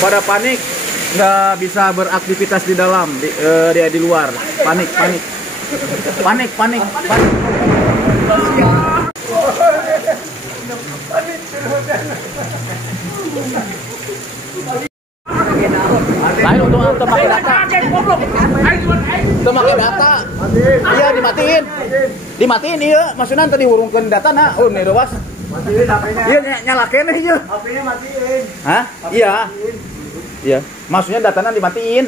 pada panik, nggak bisa beraktivitas di dalam, dia di luar. Panik. Lain untuk pakai data. Untuk pakai data. Iya dimatiin iya. Maksudnya tadi urungkeun data na, nih doas. Matiin HP-nya. Iya nyalakeun ieu. HP-nya matiin. Hah? Iya. Iya. Maksudnya datanya dimatiin.